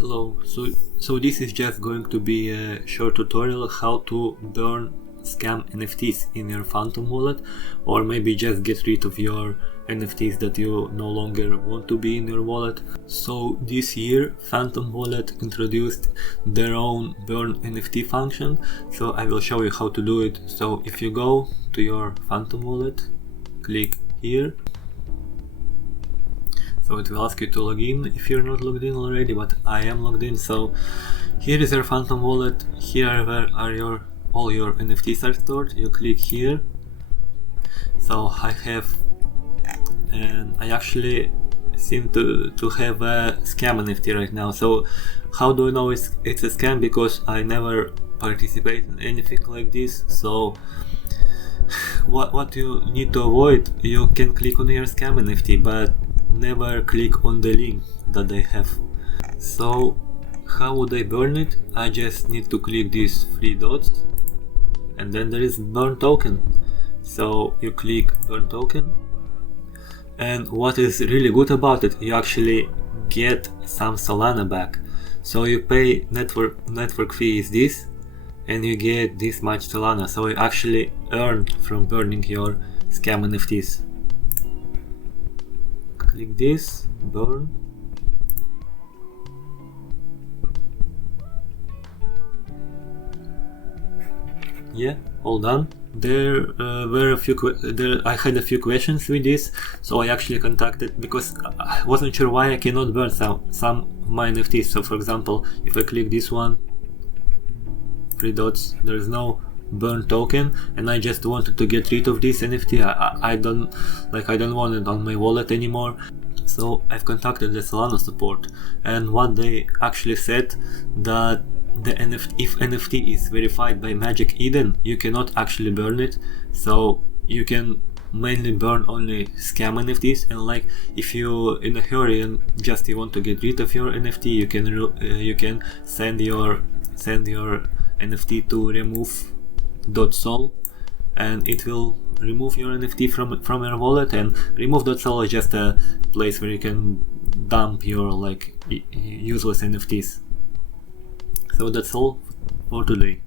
Hello, so this is just going to be a short tutorial how to burn scam NFTs in your Phantom wallet, or maybe just get rid of your NFTs that you no longer want to be in your wallet. So this year Phantom wallet introduced their own burn NFT function, so I will show you how to do it. So if you go to your Phantom wallet, click here. So it will ask you to log in if you're not logged in already, but I am logged in. So here is your Phantom wallet. Here where are all your NFTs are stored. You click here. So I have, and I actually seem to have a scam NFT right now. So how do I know it's a scam? Because I never participate in anything like this. So what you need to avoid, you can click on your scam NFT, but never click on the link that they have. So how would I burn it? I just need to click these three dots, and then there is burn token. So you click burn token, and what is really good about it, you actually get some Solana back. So you pay network fee is this, and you get this much Solana. So you actually earn from burning your scam NFTs. Click this, burn. Yeah, all done. There were a few I had a few questions with this, so I actually contacted, because I wasn't sure why I cannot burn some of my NFTs. So for example, if I click this one, three dots, there is no burn token, and I just wanted to get rid of this NFT. I don't want it on my wallet anymore. So I've contacted the Solana support, and what they actually said, that if NFT is verified by Magic Eden, you cannot actually burn it. So you can mainly burn only scam NFTs, and like if you in a hurry and just you want to get rid of your NFT, you can send your NFT to remove.sol, and it will remove your NFT from your wallet. And remove.sol is just a place where you can dump your useless NFTs. So that's all for today.